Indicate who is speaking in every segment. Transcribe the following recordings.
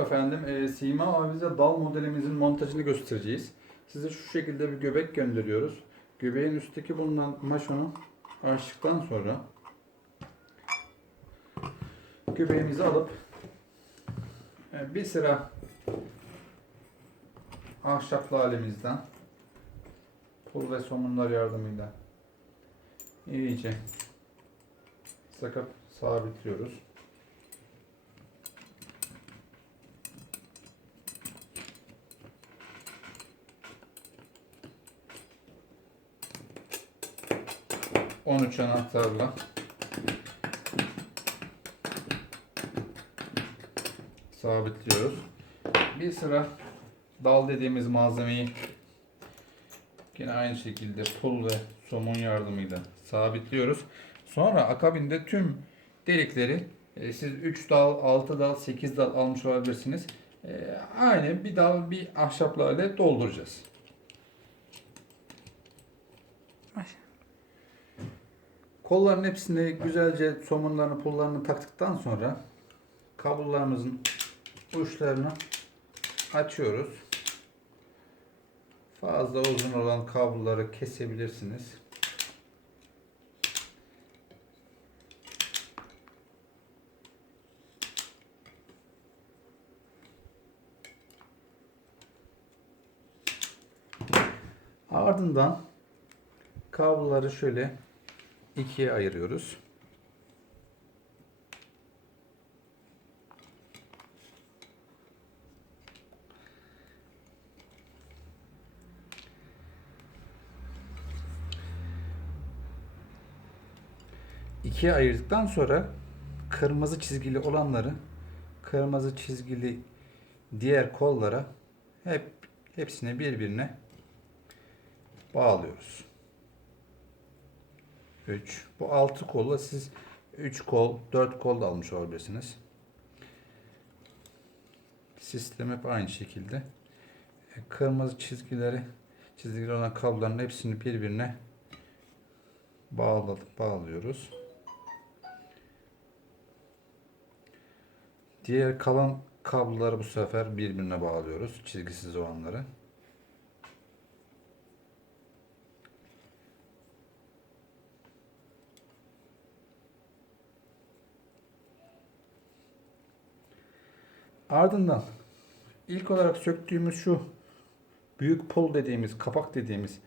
Speaker 1: Efendim, e, Sima avize dal modelimizin montajını göstereceğiz. Size şu şekilde bir göbek gönderiyoruz. Göbeğin üstteki bulunan maşonu açtıktan sonra göbeğimizi alıp e, bir sıra ahşap lalemizden pul ve somunlar yardımıyla iyice sakıp sabitliyoruz. On üç anahtarla sabitliyoruz. Bir sıra dal dediğimiz malzemeyi yine aynı şekilde pul ve somun yardımıyla sabitliyoruz. Sonra akabinde tüm delikleri e, siz 3 dal, 6 dal, 8 dal almış olabilirsiniz. E, Aynı bir dal bir ahşapla ile dolduracağız. Kolların hepsini güzelce somunlarını pullarını taktıktan sonra kablolarımızın uçlarını açıyoruz. Fazla uzun olan kabloları kesebilirsiniz. Ardından kabloları şöyle ikiye ayırıyoruz. ikiye ayırdıktan sonra kırmızı çizgili olanları kırmızı çizgili diğer kollara hep hepsini birbirine bağlıyoruz. 3. Bu 6 kolla siz 3 kol, 4 kol da almış olabilirsiniz. Sistem hep aynı şekilde. E, Kırmızı çizgileri, çizgileri olan kabloların hepsini birbirine bağladık, bağlıyoruz. Diğer kalan kabloları bu sefer birbirine bağlıyoruz. Çizgisiz olanları. Ardından ilk olarak söktüğümüz şu büyük pol dediğimiz, kapak dediğimiz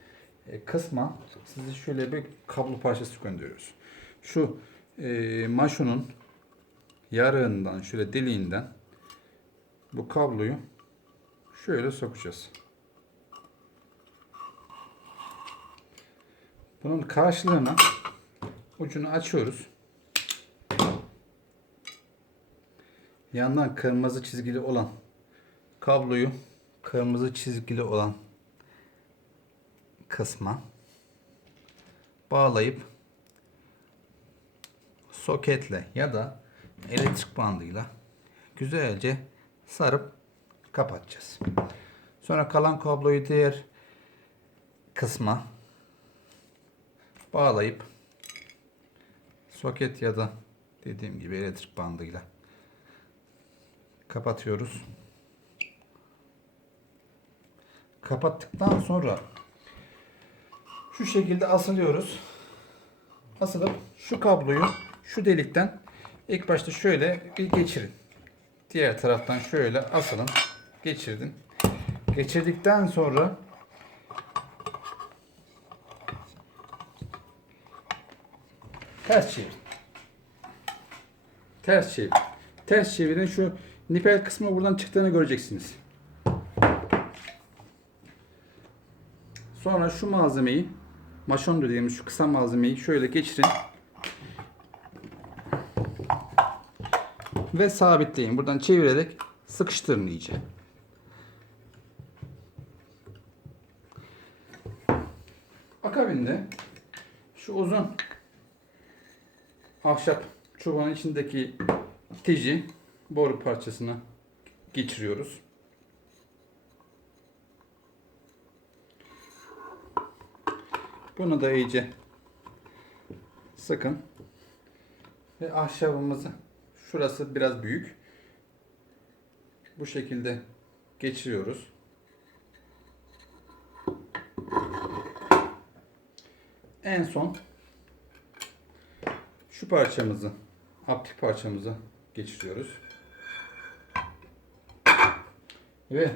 Speaker 1: e, kısma sizi şöyle bir kablo parçası gönderiyoruz. Şu e, maşonun yarığından, şöyle deliğinden bu kabloyu şöyle sokacağız. Bunun karşılığına ucunu açıyoruz. Yandan kırmızı çizgili olan kabloyu kırmızı çizgili olan kısma bağlayıp soketle ya da elektrik bandıyla güzelce sarıp kapatacağız. Sonra kalan kabloyu diğer kısma bağlayıp soket ya da dediğim gibi elektrik bandıyla kapatıyoruz. Kapattıktan sonra şu şekilde asılıyoruz. Asılıp şu kabloyu şu delikten ilk başta şöyle bir geçirin. Diğer taraftan şöyle asılın. Geçirdin. Geçirdikten sonra ters çevir. Ters çevir. Ters çevirin şu nipel kısmı buradan çıktığını göreceksiniz. Sonra şu malzemeyi maşon dediğimiz şu kısa malzemeyi şöyle geçirin. Ve sabitleyin. Buradan çevirerek sıkıştırın iyice. Akabinde şu uzun ahşap çubuğun içindeki tici boru parçasına geçiriyoruz. Bunu da iyice sıkın. Ve ahşabımızı şurası biraz büyük. bu şekilde geçiriyoruz. En son şu parçamızı, aplik parçamızı geçiriyoruz. Ve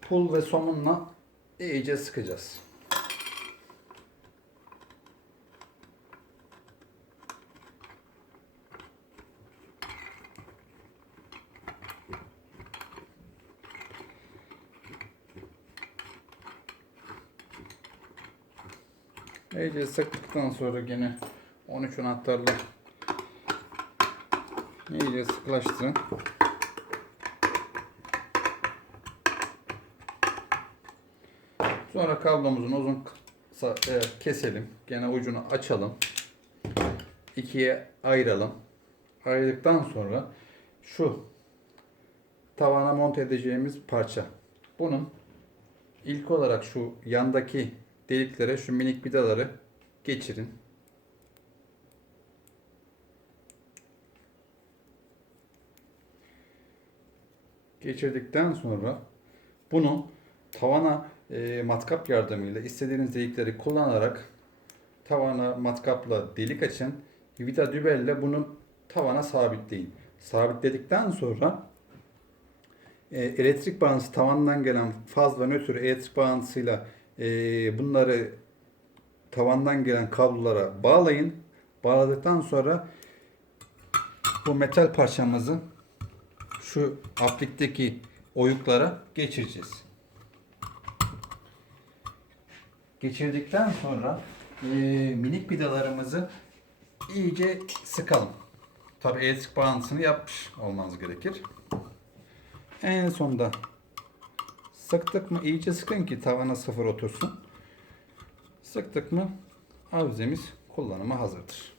Speaker 1: pul ve somunla iyice sıkacağız. İyice sıktıktan sonra gene 13 anahtarla iyice sıklaştırın. Sonra kablomuzun uzun e, keselim. Gene ucunu açalım. İkiye ayıralım. Ayırdıktan sonra şu tavana monte edeceğimiz parça. Bunun ilk olarak şu yandaki deliklere şu minik vidaları geçirin. Geçirdikten sonra bunu tavana e, matkap yardımıyla istediğiniz delikleri kullanarak tavana matkapla delik açın. Vida dübelle bunu tavana sabitleyin. Sabitledikten sonra e, elektrik bağıntısı tavandan gelen faz ve nötr elektrik bağıntısıyla e, bunları tavandan gelen kablolara bağlayın. Bağladıktan sonra bu metal parçamızı şu aplikteki oyuklara geçireceğiz. Geçirdikten sonra e, minik vidalarımızı iyice sıkalım. Tabi elektrik bağlantısını yapmış olmanız gerekir. En sonda sıktık mı iyice sıkın ki tavana sıfır otursun. Sıktık mı avizemiz kullanıma hazırdır.